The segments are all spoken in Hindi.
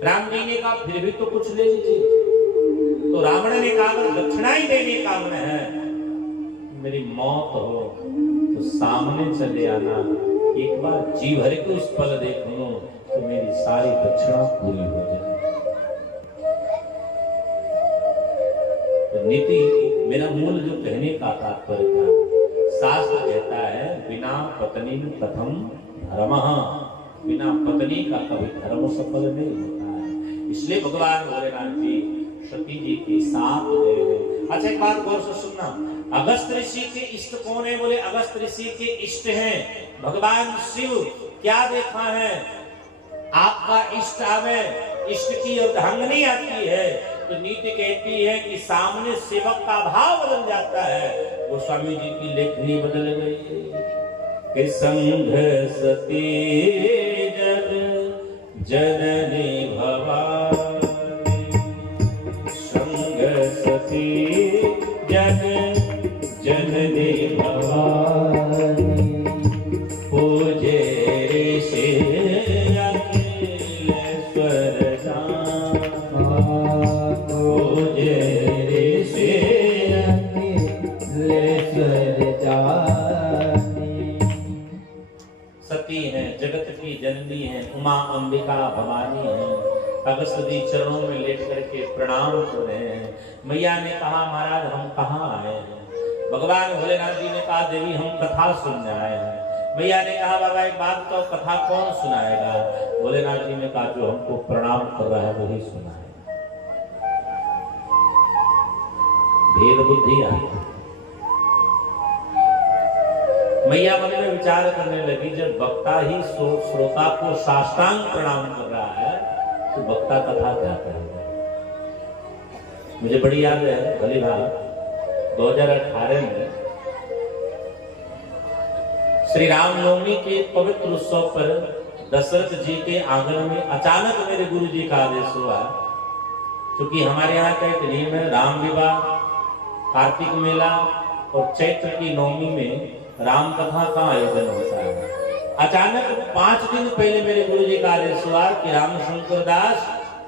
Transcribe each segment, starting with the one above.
राम जी ने कहा फिर भी तो कुछ ले लीजिए। तो रावण ने कहा अगर दक्षिणा ही देने का मन है, मेरी मौत हो तो सामने चले आना, एक बार जी भर के उस पल देख लूं तो मेरी सारी दक्षिणा पूरी हो जाए। तो नीति मेरा मूल जो कहने का तात्पर्य था, शास्त्र कहता है बिना पत्नी कथम धर्मः, बिना पत्नी का कभी धर्म सफल नहीं होता है। इसलिए भगवान भोलेनाथ जी सती जी के साथ गए। अच्छा एक बात गौर से सुनना, अगस्त ऋषि के इष्ट कौन है? बोले अगस्त ऋषि के इष्ट हैं भगवान शिव। क्या देखा है? आपका इष्ट आवे, इष्ट की अर्धांगिनी आती है तो नीति कहती है कि सामने सेवक का भाव बदल जाता है। वो स्वामी जी की लेखनी बदल गई कि संघ सती जग जननी भवानी, संघ सती जग जननी भवानी, पूजे ऋषि अखिलेश्वर पूजे ऋषि अखिलेश्वर सती है, जगत की जननी है, उमा अंबिका भवानी है। अगस्त जी चरणों में लेट करके प्रणाम कर रहे हैं। मैया ने कहा महाराज हम कहाँ आए हैं? भगवान भोलेनाथ जी ने कहा देवी हम कथा सुनने आए हैं। मैया ने कहा बाबा एक बात तो कथा कौन सुनाएगा? भोलेनाथ जी ने कहा जो हमको प्रणाम कर रहा है वही सुनाएगा। भेद बुद्धि आई। मैया मन में विचार करने लगी, जब वक्ता ही श्रोता को साष्टांग प्रणाम कर रहा है तो वक्ता कथा क्या करेगा? मुझे बड़ी याद है भली भात 2018 में श्री रामनवमी के पवित्र उत्सव पर दशरथ जी के आंगन में अचानक मेरे गुरु जी का आदेश हुआ। क्योंकि हमारे यहाँ का एक नियम है, राम विवाह, कार्तिक मेला और चैत्र की नवमी में राम कथा का आयोजन होता है। अचानक 5 दिन पहले मेरे गुरु जी का आदेश हुआ कि राम शंकर दास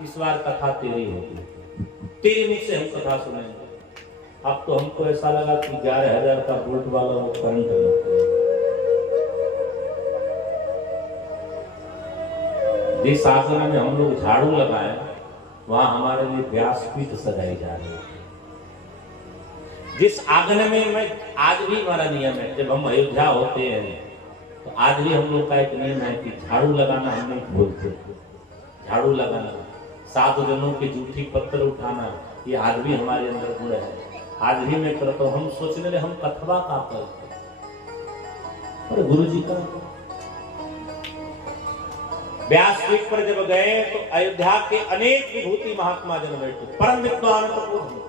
इस बार कथा तेरी होगी, तेरे मुख से हम कथा सुनेंगे। अब तो हमको ऐसा लगा कि 11,000 का बोल्ट वाला वो करंट लगता है। जिस आसन में हम लोग झाड़ू लगाए वहां हमारे लिए व्यासपीठ सजाई जा रही है। जिस आंगन में मैं आज भी हमारा नियम है, जब हम अयोध्या होते हैं तो आज भी हम लोग का एक नियम है कि झाड़ू लगाना हम नहीं भूलते। झाड़ू लगाना, 7 जनों के जूठी पत्थर उठाना, ये आज भी हमारे अंदर गुण है। आज भी मैं करता हूँ। हम सोचने में हम कथवा का करते, पर गुरु जी का व्यासपीठ पर जब गए तो अयोध्या के अनेक विभूति महात्मा जन बैठे, परम विद्वान तपोधनी,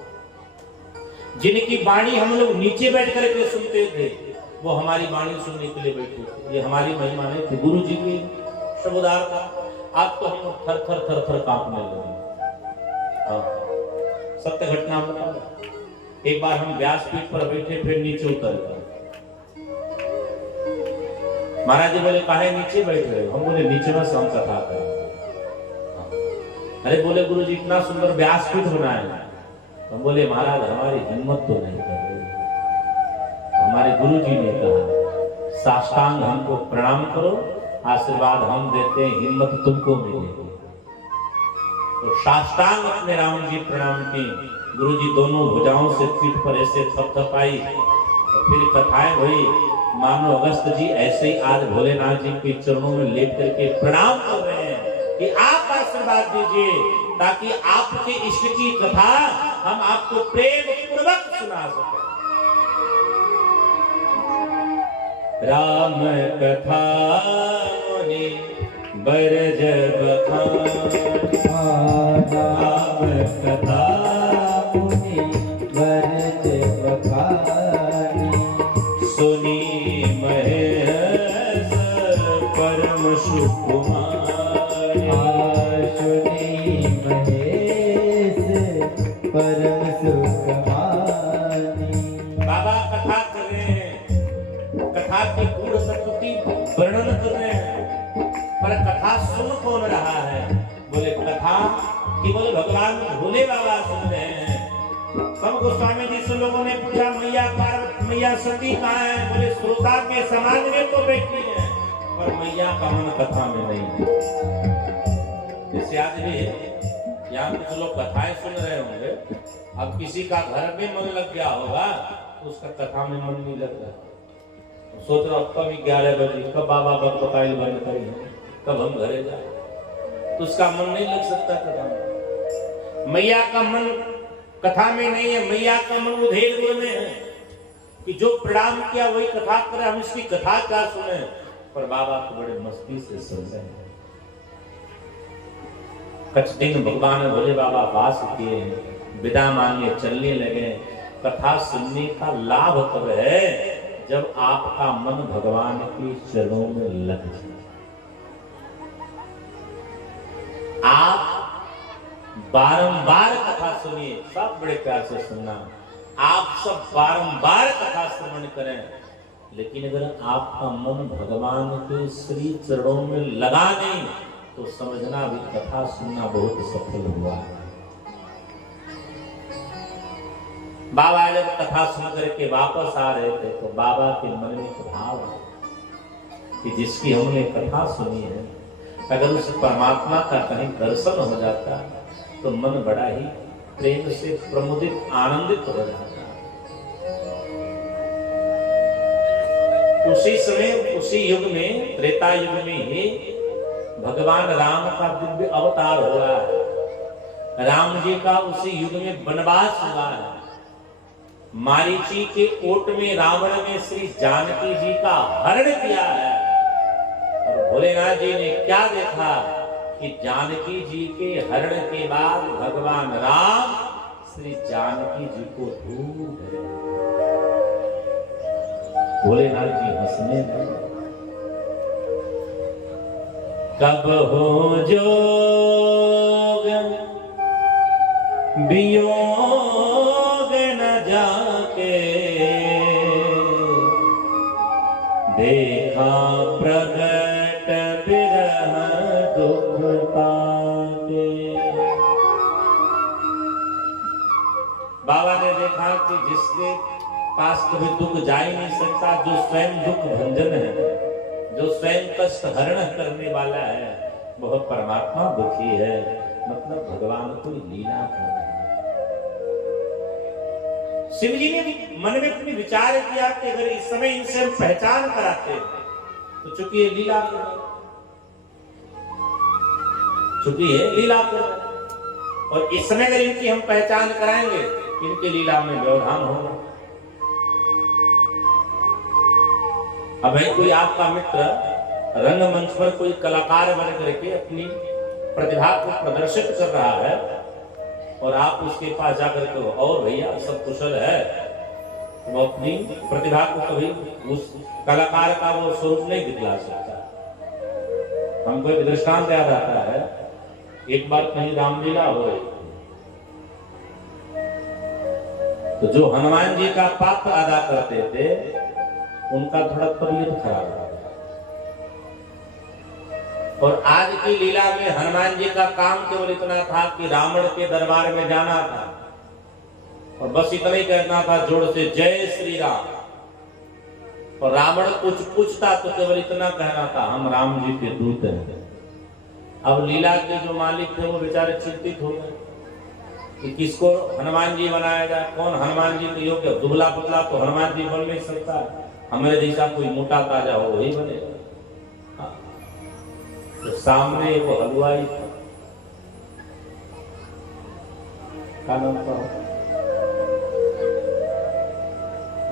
जिनकी वाणी हम लोग नीचे बैठ करके सुनते थे, वो हमारी वाणी सुनने के लिए बैठे थे। ये हमारी महिमा नहीं थी, गुरु जी की शब्दार का। आज तो हम थर थर थर थर कांपने लगे। सत्य घटना बताओ, एक बार हम व्यासपीठ पर बैठे, फिर नीचे उतर गए। महाराज जी बोले काहे नीचे बैठ रहे हो? हम बोले नीचे में हम कथा करेंगे। अरे बोले गुरु जी इतना सुंदर व्यासपीठ बनाया। हम बोले महाराज हमारी हिम्मत तो नहीं कर रही। हमारे गुरु जी ने कहा साष्टांग हमको प्रणाम करो, आशीर्वाद हम देते हैं, हिम्मत तुमको मिलेगी। तो साष्टांग अपने राम जी प्रणाम की। गुरु जी दोनों भुजाओं से पीठ पर ऐसे थपथपाई और फिर कथाएं हुई। मानो अगस्त जी ऐसे ही आज भोलेनाथ जी के चरणों में लेट करके प्रणाम कर रहे हैं कि आप आशीर्वाद दीजिए ताकि आपके इष्ट की कथा हम आपको प्रेम पूर्वक सुना सकें। राम कथा मुनि बरज बखान, राम कथा मुनि बरज बखान, सुनी महेश परम सुकुमार, सुनी महेश परम सुकुमारी। बाबा कथा कर रहे हैं, कथा की पूर्ण प्रकृति वर्णन कर रहे हैं, पर कथा सुन कौन रहा है? बोले कथा केवल भगवान भोले बाबा सुन रहे हैं। तब गोस्वामी जी से लोगों ने पूछा मैया पार्वती मैया सती कहाँ है? बोले श्रोता के समाज में तो बैठी है पर मैया का मन कथा में नहीं। जैसे आज भी यहाँ कुछ लोग कथाएं सुन रहे होंगे, अब किसी का घर में मन लग गया होगा तो उसका कथा में मन नहीं लगता। सोच रहा कब 11 बजे कब बाबा बकबकाइल बंद करेंगे, कब हम घरे जाए, तो उसका मन नहीं लग सकता कथा में। मैया का मन कथा में नहीं है, मैया का मन उधेड़ में है कि जो प्रणाम किया वही कथा करे, हम इसकी कथा क्या सुने। पर बाबा को बड़े मस्ती से सुन रहे हैं। कुछ दिन भगवान भोले बाबा वास किए, विदा मांगे चलने लगे। कथा सुनने का लाभ तब है जब आपका मन भगवान के चरणों में लग जाए। आप बारंबार कथा सुनिए, सब बड़े प्यार से सुनना। आप सब बारंबार कथा श्रवण करें, लेकिन अगर आपका मन भगवान के श्री चरणों में लगा नहीं तो समझना भी कथा सुनना बहुत सफल हुआ। बाबा जब कथा सुन करके वापस आ रहे थे तो बाबा के मन में एक भाव कि जिसकी हमने कथा सुनी है, अगर उस परमात्मा का कहीं दर्शन हो जाता तो मन बड़ा ही प्रेम से प्रमुदित आनंदित हो जाता। उसी समय उसी युग में त्रेता युग में ही भगवान राम का दिव्य अवतार हो रहा है। राम जी का उसी युग में वनवास हुआ है। मारीची के ओट में रावण ने श्री जानकी जी का हरण किया है और भोलेनाथ जी ने क्या देखा कि जानकी जी के हरण के बाद भगवान राम श्री जानकी जी को ढूंढ रहे। भोलेनाथ जी हंसने लगे। कब हो जोग वियोग न जाके, देखा प्रगट विरह दुख पाके। बाबा ने देखा कि जिसके पास कभी दुख जा ही नहीं सकता, जो स्वयं दुख भंजन है, जो स्वयं कष्ट हरण करने वाला है, वह परमात्मा दुखी है। मतलब भगवान को लीला कर रहे हैं। शिव जी ने मन में अपनी विचार किया कि अगर इस समय इनसे हम पहचान कराते तो चूंकि ये लीला कर रहे, चूंकि ये लीला कर रहे, और इस समय अगर इनकी हम पहचान कराएंगे इनके लीला में व्यवधान होगा। अब है कोई आपका मित्र रंगमंच पर कोई कलाकार बन करके अपनी प्रतिभा को प्रदर्शित कर रहा है और आप उसके पास जाकर के और भैया सब कुशल है, तो वो अपनी प्रतिभा को कभी उस कलाकार का वो स्वरूप नहीं दिखला सकता। हमको एक दृष्टांत याद आता है, एक बार कहीं रामलीला हो रही तो जो हनुमान जी का पात्र अदा करते थे उनका थोड़ा तबीयत खराब हो गया। और आज की लीला में हनुमान जी का काम केवल इतना था कि रावण के दरबार में जाना था और बस इतना ही कहना था जोर से जय श्री राम। और रावण कुछ पूछता तो केवल इतना कहना था हम राम जी के दूत हैं। अब लीला के जो मालिक थे वो बेचारे चिंतित हो गए कि किसको हनुमान जी बनाया जाए, कौन हनुमान जी के योग्य। दुबला पुतला तो हनुमान जी बन नहीं सकता, हमारे जैसा कोई मोटा ताजा हो वही बनेगा। तो सामने वो हलवाई था, क्या नाम था,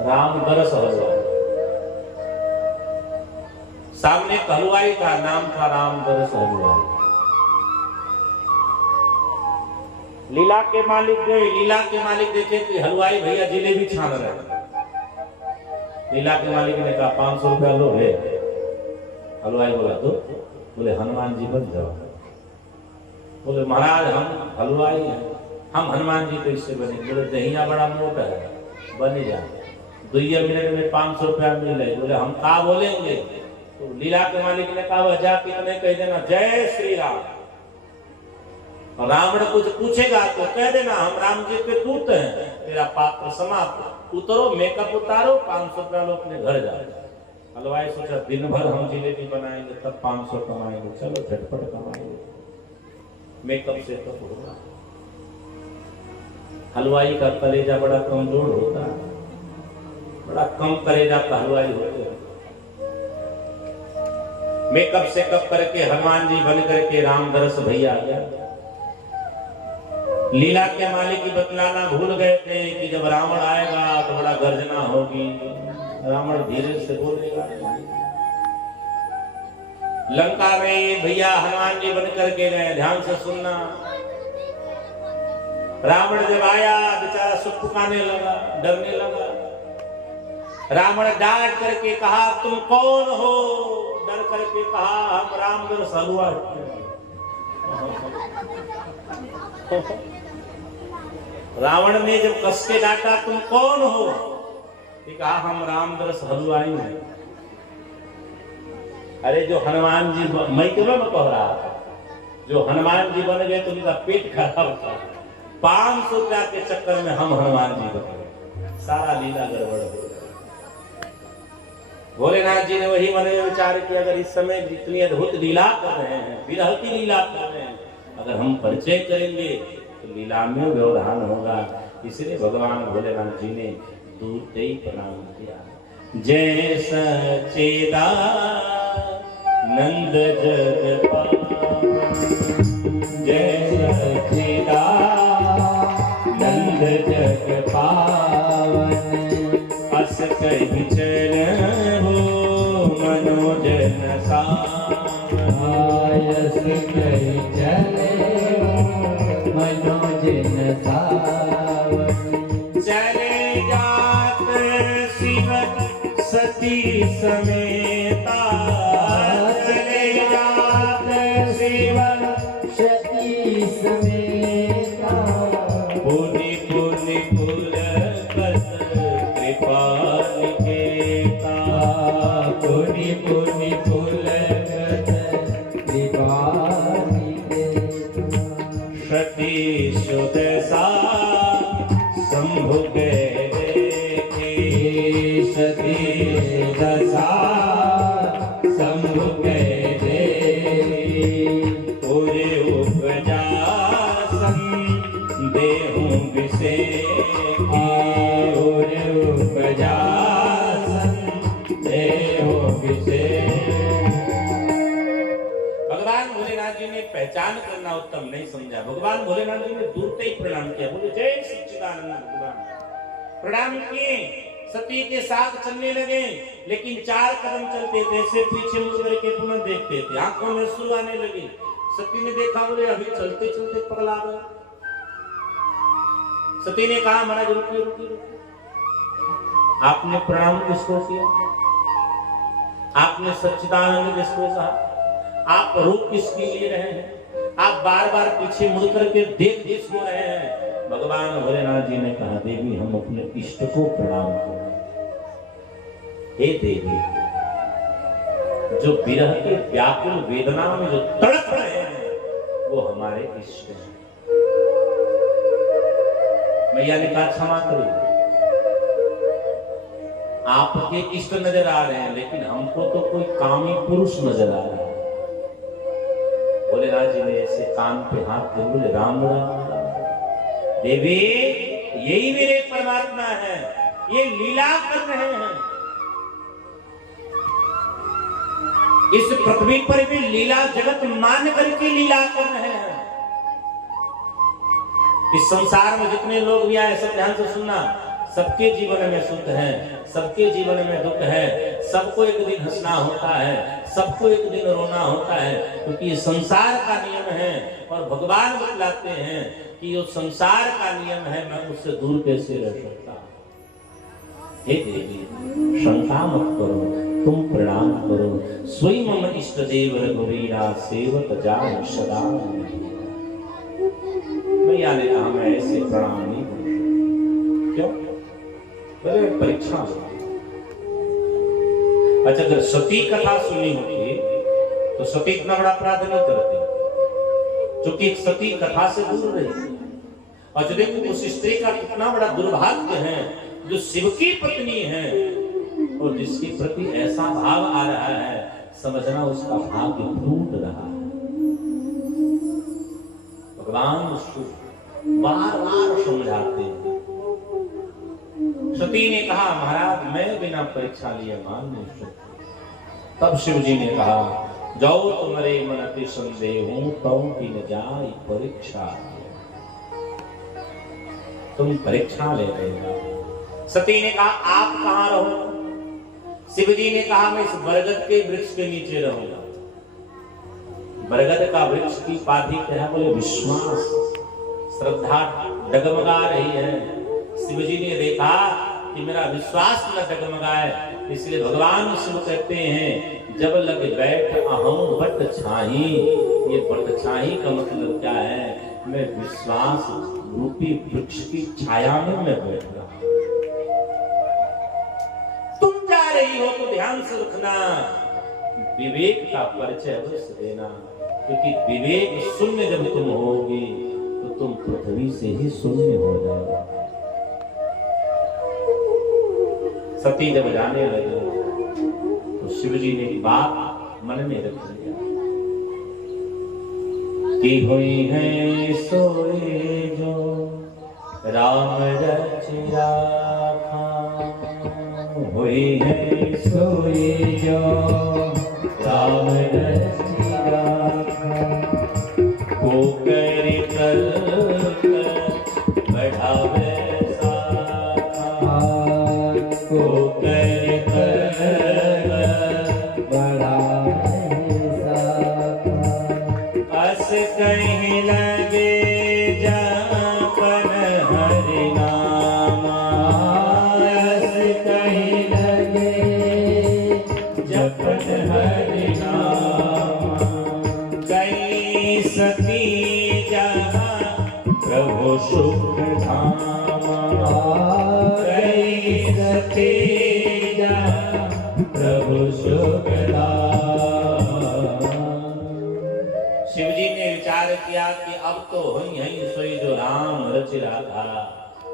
रामदरस हलवाई। सामने एक हलवाई था, नाम था रामदरस हलवाई। लीला के मालिक गए, लीला के मालिक देखे कि हलवाई भैया जिलेबी छान रहे। लीला के मालिक ने कहा 500 रुपया लो है। हलवाई बोला तो बोले हनुमान जी बन जाओ। बोले महाराज हम हलवाई हैं, हम हनुमान जी कैसे बने। बोले दहिया बड़ा मोटा है, बन जा 2 मिनट में 500 रुपया मिले। बोले हम कहा बोलेंगे। तो लीला के मालिक ने कहा वह जा कितने कह देना जय श्री राम। और रावण कुछ पूछेगा तो कह देना हम राम जी के दूत हैं, तेरा पात्र समाप्त, उतरो मेकअप उतारो 500 रुपया लो अपने घर जाओ। हलवाई सोचा दिन भर हम जिलेबी बनाएंगे तब 500 कमाएंगे, चलो झटपट कमाएंगे, मेकअप से तो होगा। हलवाई का कलेजा बड़ा कमजोर होता है, बड़ा कम कलेजा का हलवाई होते हैं। मेकअप से कप करके हनुमान जी बन करके राम दरस भैया आ गया। लीला के मालिक की बतलाना भूल गए थे कि जब रावण आएगा तो बड़ा गर्जना होगी। रावण धीरे से बोलेगा, लंका में भैया हनुमान जी बन करके गए, ध्यान से सुनना। रावण जब आया बेचारा सुखपुकाने लगा, डरने लगा। रावण डांट करके कहा तुम कौन हो? डर करके कहा हम रामदरस हलवा। रावण ने जब कस के डांटा तुम कौन हो, तो कहा हम रामदरस हलवाई हैं। अरे जो हनुमान जी मैं क्यों में कह रहा था, जो हनुमान जी बन गए तो उनका पेट खराब था। 500 रुपया के चक्कर में हम हनुमान जी बन गए, सारा लीला गड़बड़ हो। भोलेनाथ जी ने वही मन में विचार किया, अगर इस समय जितनी अद्भुत लीला कर रहे हैं, विरह की लीला कर रहे हैं, अगर हम परिचय करेंगे तो लीला में व्यवधान होगा। इसलिए भगवान भोलेनाथ जी ने दूर से ही प्रणाम किया। जय सच्चिदानंद जगपाल, जय सच्चिदानंद जगपाल, अस कहि चरण हो मनोजन सायस कहि चरण हो मनोजन सावन। चले जात शिव सती समेता, चले जात शिव सती समेता, पुनि पुनि पुलकत कृपा निकेता, पुनि पुनि पुलकत कृपा निकेता। सती सुदशा शंभु के देखे, सती दशा शंभु के देखे, पूरे उपजा संदेहु विषेखे, पूरे उपजा संदेहु विषेखे। भगवान भोलेनाथ जी ने पहचान करना उत्तम नहीं समझा। भगवान भोलेनाथ जी ने दूर से ही प्रणाम किया, बोले जय सच्चिदानंद भगवान। प्रणाम किए, सती के साथ चलने लगे, लेकिन 4 कदम चलते थे से पीछे मुड़ करके पुनः देखते थे, आंखों में आंसू आने लगे। सती ने देखा, बोले अभी चलते चलते पगला गए। सती ने कहा महाराज रुकिए रुकिए रुकिए, आपने प्रणाम किसको किया? आपने सच्चिदानंद किसको कहा? आप रूप किसके लिए रहे हैं? आप बार बार पीछे मुड़ करके देख किसको रहे हैं? भगवान भोलेनाथ जी ने कहा देवी हम अपने इष्ट को प्रणाम करें। हे देवी, जो विरह के व्याकुल वेदना में जो तड़प रहे हैं वो हमारे इष्ट हैं। मैया ने कहा क्षमा करिए, आपके इष्ट नजर आ रहे हैं, लेकिन हमको तो कोई कामी पुरुष नजर आ रहा है। भोलेनाथ जी ने ऐसे कान पे हाथ दे बोले राम राम राम। देवी यही मेरे परमात्मा है, ये लीला कर रहे हैं। इस पृथ्वी पर भी लीला जगत मान करके लीला कर रहे हैं। इस संसार में जितने लोग भी आए सब ध्यान से सुनना, सबके जीवन में सुख है, सबके जीवन में दुख है, सबको एक दिन हंसना होता है, सबको एक दिन रोना होता है, क्योंकि संसार का नियम है। और भगवान बतलाते हैं कि जो संसार का नियम है मैं उससे दूर कैसे रह सकता। हे देवी शंका मत करो, तुम प्रणाम करो। स्वयं मम इष्ट देव रघुवीरा सेवक जान सदा। मैया ने कहा मैं ऐसे प्रणाम नहीं करूं। क्यों? बोले परीक्षा। अच्छा, अगर सती कथा सुनी होती तो सती इतना बड़ा अपराध नहीं करती। क्योंकि एक सती कथा से दूर रही। और जो देखो उस स्त्री का कितना बड़ा दुर्भाग्य है जो शिव की पत्नी है और जिसके प्रति ऐसा भाव आ रहा है, समझना उसका भाग्य टूट रहा है। भगवान उसको बार बार समझाते हैं। सती ने कहा महाराज मैं बिना परीक्षा लिए मान नहीं सकती। तब शिव जी ने कहा जाओ तुम्हारे मन अति संदेह हूं तुम की न जाए परीक्षा, तुम परीक्षा ले लेगा। सती ने कहा आप कहां रहो? शिव जी ने कहा मैं इस बरगद के वृक्ष के नीचे रहूंगा। बरगद का वृक्ष की पाधी क्या बोले विश्वास, श्रद्धा डगमगा रही है। शिव जी ने देखा कि मेरा विश्वास न डगमगाए, इसलिए भगवान शिव कहते हैं जब लग बैठ अहम बट छाही। ये बट छाही का मतलब क्या है? मैं विश्वास रूपी वृक्ष की छाया में मैं बैठ रहा हूं। तुम जा रही हो तो ध्यान से रखना, विवेक का परिचय अवश्य देना, क्योंकि विवेक शून्य जब तुम होगी तो तुम पृथ्वी से ही शून्य हो जाओगे। सती जब जाने लगे तो शिव जी ने एक बात मन में रख लिया कि हुई है सोए जो राम रचिया, हुई है सोए जो राम रचिया, को कर बढ़ावे कहीं लगे जापन हरि नामा, कहीं लगे जपन हरि नामा, कहीं सती जहाँ प्रभु सुख धामा, कहीं सती जहाँ प्रभु सुख धामा। शिव जी ने विचार किया कि अब तो हुई है सोई जो राम रच रहा था,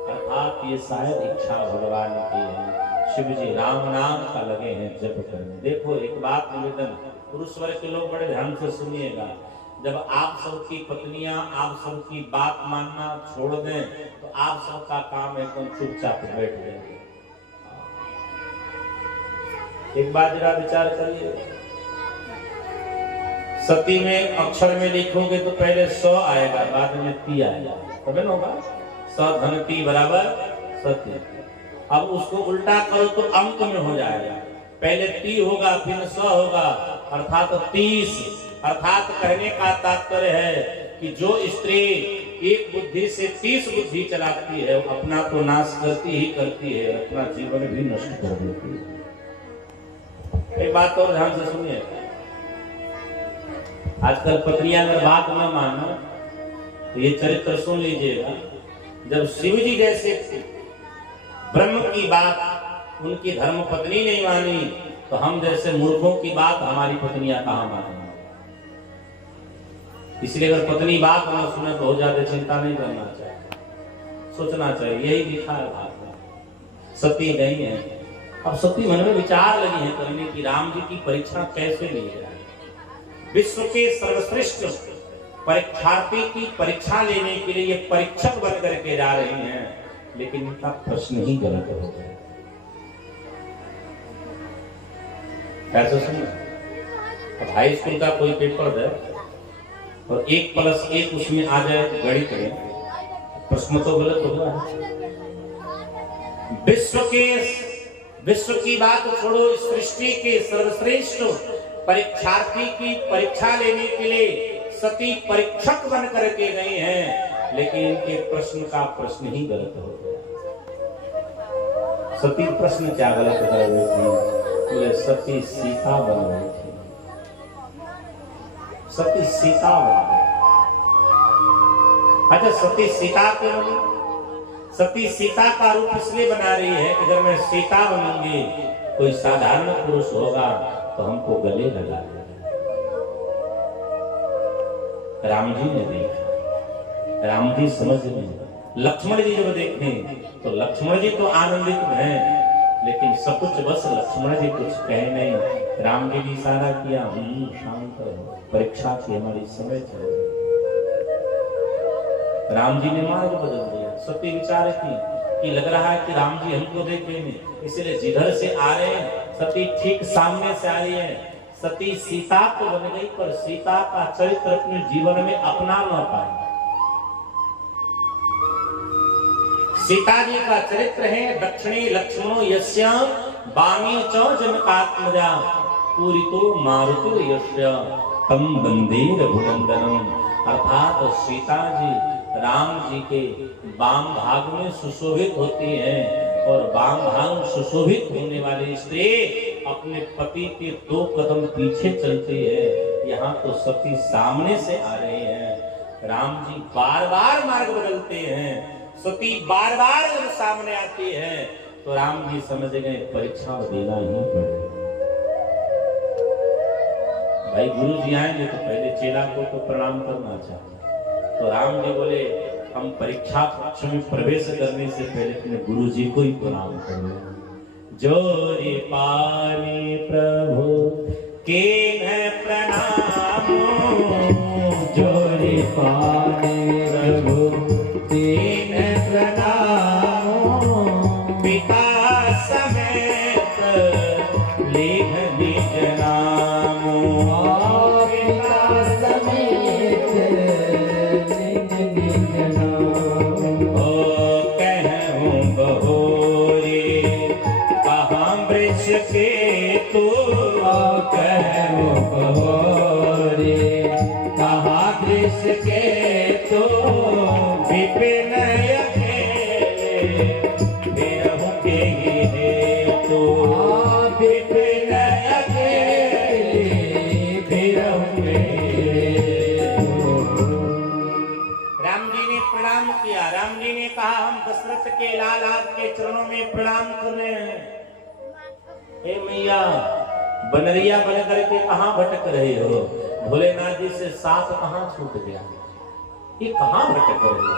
अर्थात ये शायद इच्छा भगवान की है। शिव जी राम नाम का लगे हैं जप करने। देखो एक बात निवेदन, पुरुष वर्ग के लोग बड़े ध्यान से सुनिएगा, जब आप सबकी पत्नियां आप सबकी बात मानना छोड़ दें तो आप सबका काम एकदम चुपचाप बैठ जाएंगे। एक बात जरा विचार करिए, सती में अक्षर में लिखोगे तो पहले 100 आएगा, बाद में 3 आएगा, तब ना होगा 100 धन 3 बराबर सत्य। अब उसको उल्टा करो तो अंक में हो जाएगा, पहले 3 होगा फिर 100 होगा, अर्थात 30। अर्थात कहने का तात्पर्य है कि जो स्त्री एक बुद्धि से 30 बुद्धि चलाती है अपना तो नाश करती ही करती है, अपना जीवन भी नष्ट कर देती है। एक बात और ध्यान से सुनिए, आजकल पत्नियां अगर बात न मानो तो ये चरित्र सुन लीजिएगा। जब शिव जी जैसे ब्रह्म की बात उनकी धर्म पत्नी नहीं मानी तो हम जैसे मूर्खों की बात हमारी पत्नियां कहां मानेंगी। इसलिए अगर पत्नी बात न सुने तो बहुत ज्यादा चिंता नहीं करना चाहिए, सोचना चाहिए। यही लिखा है भाग में। सती गई है, अब सती मन में विचार लगी है करने की राम जी की परीक्षा कैसे ली जाए। विश्व के सर्वश्रेष्ठ परीक्षार्थी की परीक्षा लेने के लिए ये परीक्षक बन करके जा रहे हैं, लेकिन इनका प्रश्न ही गलत हो गया। कैसे सुनो, अब हाई स्कूल का कोई पेपर है और 1+1 उसमें आ जाए तो गणित में, प्रश्न तो गलत होगा। विश्व की बात छोड़ो, सृष्टि के सर्वश्रेष्ठ परीक्षार्थी की परीक्षा लेने के लिए सती परीक्षक बन करके गई हैं, लेकिन इनके प्रश्न का प्रश्न ही गलत हो गया। सती प्रश्न क्या गलत कर रही थी? बोले सती सीता बन रही थी, सती सीता बन गई। अच्छा, सती सीता क्यों बनी? सती सीता का रूप इसलिए बना रही है कि अगर मैं सीता बनूंगी कोई साधारण पुरुष होगा तो हमको गले लगा देगा। राम जी ने देखा, राम जी समझ में, लक्ष्मण जी जब देखें तो लक्ष्मण जी तो आनंदित हैं, लेकिन सब कुछ बस लक्ष्मण जी कुछ कहे नहीं। राम जी ने इशारा किया, शांत रहो, परीक्षा की हमारी समय चल रही। राम जी ने मार्ग बदल दिया। सती विचार की कि लग रहा है कि राम जी हमको देखेंगे, इसलिए जिधर से आ रहे हैं सती ठीक सामने से आ रही है। सती सीता तो बन गई, पर सीता का चरित्र अपने जीवन में अपना न पाई। सीता जी का चरित्र है, दक्षिणी लक्ष्मणो यस्य वामी च जनकात्मजा पूरितो मारुतो यस्य तम वंदे रघुनंदनम। अर्थात सीता जी राम जी के वाम भाग में सुशोभित होती हैं, और वाम भाग सुशोभित होने वाली स्त्री अपने पति के 2 कदम पीछे चलती है। यहाँ तो सती सामने से आ रहे हैं। राम जी बार बार मार्ग बदलते हैं, सती बार बार जब सामने आती है तो राम जी समझ गए परीक्षा देना ही पड़ेगा। भाई गुरु जी आएंगे तो पहले चेला को तो प्रणाम करना चाहिए। तो राम जी बोले हम परीक्षा कक्ष में प्रवेश करने से पहले अपने गुरु जी को ही प्रणाम करो। जोरी पानी प्रभु के है प्रणाम, जोरी पानी प्रभु के है प्रणाम। पिता समेत लेख निज नाम, पिता समेत लेख निज नाम। ओ कहूँ बहोरी कहाँ वृक्ष के तो, कहूँ बहोरी कहाँ वृक्ष के तो, विपिन अकेले बिरहु के हेतु, विपिन अकेले बिरहु के हेतु। राम जी ने प्रणाम किया। राम जी ने कहा हम दशरथ के लाल आपके चरणों में प्रणाम कर रहे हैं। हे मैया, बनरिया बन करके कहाँ भटक रहे हो? भोलेनाथ जी से साथ कहाँ छूट गया? ये कहाँ भटक रहे हो?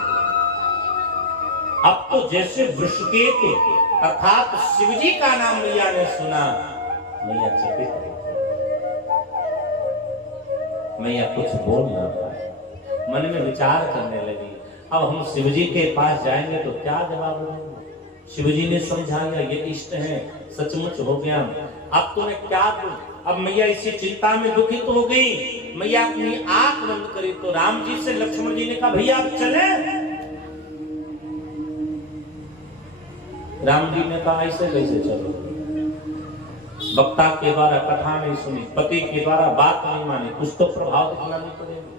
अब तो जैसे वृषकेतु अर्थात शिवजी का नाम मैया ने सुना, मैया चकित हो, मैया कुछ बोल ना पाए, मन में विचार करने लगी। अब हम शिवजी के पास जाएंगे तो क्या जवाब देंगे? शिवजी ने समझाया ये इष्ट है, सचमुच हो गया, अब तुम्हें क्या दूं? अब मैया इसी चिंता में दुखित हो गई। मैया अपनी आंख बंद करी तो राम जी से लक्ष्मण जी ने कहा भैया आप चले। राम जी ने कहा ऐसे कैसे चलो? वक्ता के द्वारा कथा नहीं सुनी, पति के द्वारा बात नहीं मानी, कुछ तो प्रभाव दिखलानी पड़ेगा।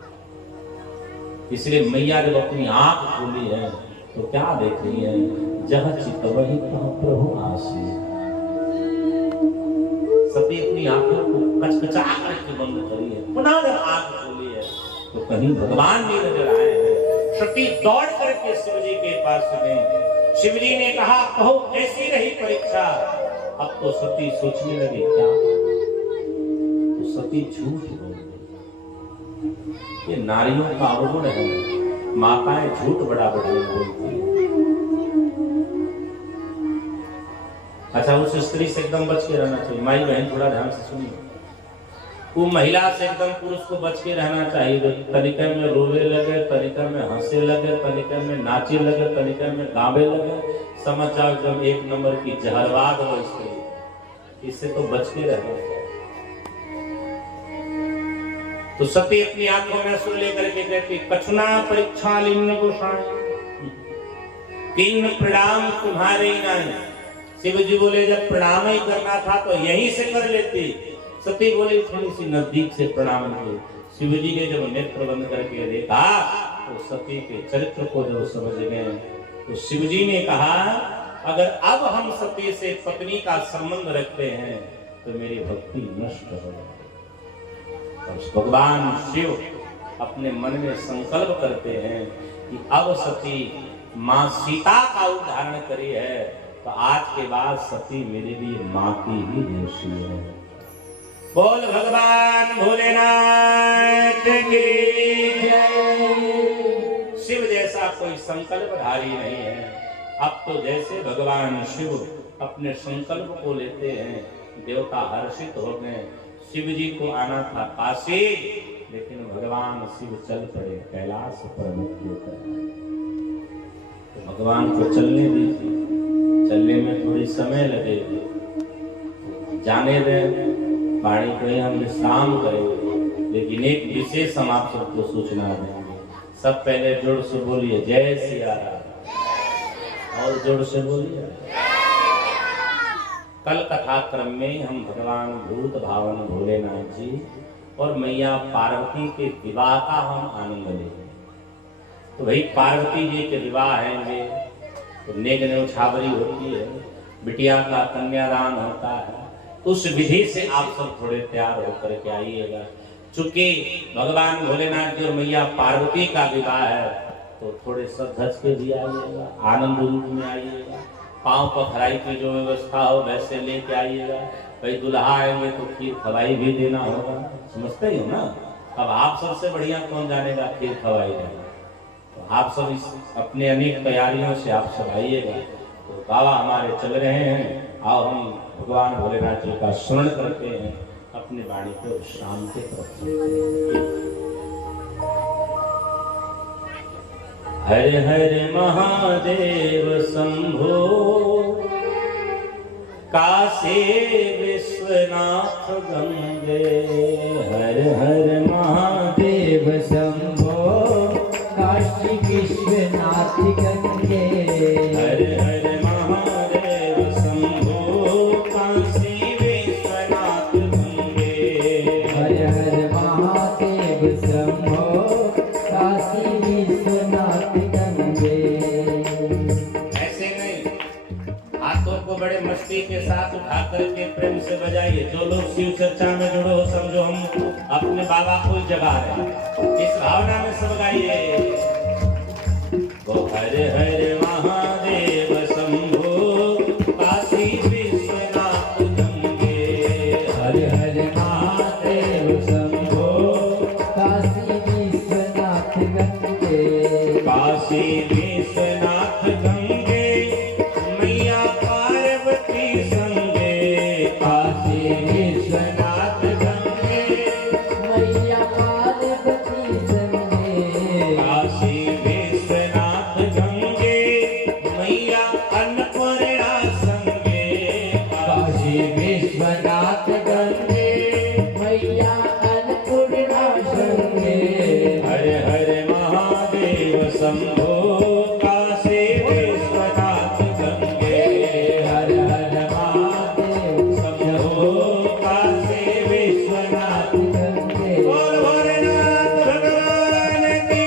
इसलिए मैया जब अपनी आंख खोली है तो क्या देख रही है? जह चित वही तह प्रभु आसी। सती अपनी आंखों को कचकचा करके बंद करी है, पुनः जब आंख खोली है तो कहीं भगवान नहीं नजर आए हैं। सती दौड़ करके शिवजी के पास गई। शिवजी ने कहा कहो कैसी रही परीक्षा? अब तो सती सोचने लगी क्या, तो सती झूठ बोल गई। ये नारियों का अवगुण है, माताएं झूठ बड़ा बड़ा बोलती है। अच्छा, उस स्त्री से एकदम बच के रहना चाहिए। माई बहन थोड़ा ध्यान से सुनिए। वो महिला से एकदम पुरुष को बच के रहना चाहिए। तनिका में रोवे लगे, तनिका में हंसे लगे, तनिका में नाचे लगे, तनिका में गावे लगे, समाचार एकदम 1 नंबर की जहरवाद हो स्त्री। इससे तो बच के रहना चाहिए। तो सती अपनी आंखों में आंसू लेकर के कहती कछुना परीक्षा लिंग गोसाई, किन प्रणाम तुम्हारे नाई। शिव जी बोले जब प्रणाम ही करना था तो यहीं से कर लेती। सती बोली थोड़ी सी नजदीक से प्रणाम किए। शिव जी ने जब नेत्र बंद करके देखा तो सती के चरित्र को जब समझ गए तो शिव जी ने कहा अगर अब हम सती से पत्नी का संबंध रखते हैं तो मेरी भक्ति नष्ट हो जाएगी। और भगवान शिव अपने मन में संकल्प करते हैं कि अब सती मां सीता का उदाहरण करी है तो आज के बाद सती मेरे लिए मां की ही जैसी है। बोल भगवान भोलेनाथ की जय। कोई संकल्पधारी नहीं है। अब तो जैसे भगवान शिव अपने संकल्प को लेते हैं, देवता हर्षित हो गए। शिव जी को आना था काशी, लेकिन भगवान शिव चल पड़े कैलाश पर्वत के ऊपर। तो भगवान को चलने दीजिए, चलने में थोड़ी समय लगेगी, जाने दें, वाणी को ही हम विश्राम करेंगे। लेकिन एक विशेष हम आप सबको सूचना देंगे। सब पहले जोर से बोलिए जय सिया राम, और जोर से बोलिए। कल कथा क्रम में हम भगवान भूत भावन भोलेनाथ जी और मैया पार्वती के विवाह का हम आनंद लेंगे। तो भाई पार्वती जी के विवाह हैंगे तो नेग न्यौछावरी होती है, बिटिया का कन्यादान होता है। उस विधि से आप सब थोड़े तैयार होकर के आइएगा। चूंकि भगवान भोलेनाथ जी और मैया पार्वती का विवाह है तो थोड़े सज धज के भी आइएगा, आनंद रूप में आइएगा। पांव पथराई की जो व्यवस्था हो वैसे लेके आइएगा। भाई दुल्हा आएंगे तो खीर खवाई भी देना होगा, समझते ही हो ना। अब आप सबसे बढ़िया कौन जानेगा खीर खवाई देना। तो आप सब इस अपने अनेक तैयारियों से आप सब आइएगा। तो बाबा हमारे चल रहे हैं, आओ हम भगवान भोलेनाथ जी का स्मरण करते हैं, अपनी वाणी को शांति करते। हर हर महादेव शंभो, काशी विश्वनाथ गंगे। हर हर महादेव शंभो, काशी विश्वनाथ गंगे। हर हर महादेव शंभो, काशी विश्वनाथ गंगे। हर हर महादेव शंभो, काशी विश्वनाथ गंगे। ऐसे नहीं, हाथों को बड़े मस्ती के साथ उठा करके प्रेम से बजाइए। जो लोग शिव चर्चा में जुड़े हो समझो हम अपने बाबा को जगा रहे हैं। इस भावना में सब गाइए। वो हर हर महादेव शंभो, काशी विश्वनाथ गंगे। हर हर महादेव शंभो, काशी विश्वनाथ गंगे। काशी विश्वनाथ गंगे, मैया पार्वती संगे। काशी विश्वनाथ गंगे, मैया पार्वती संगे। काशी विश्वनाथ गंगे, मैया अन्नपूर्णा संगे। काशी विश्वनाथ गंगे, मैया अन्नपूर्णा संगे। हर हर महादेव शंभो, काशी विश्वनाथ गंगे। हर हर महादेव शंभो, काशी विश्वनाथ। गंगे। बोल भोलेनाथ भगवान की।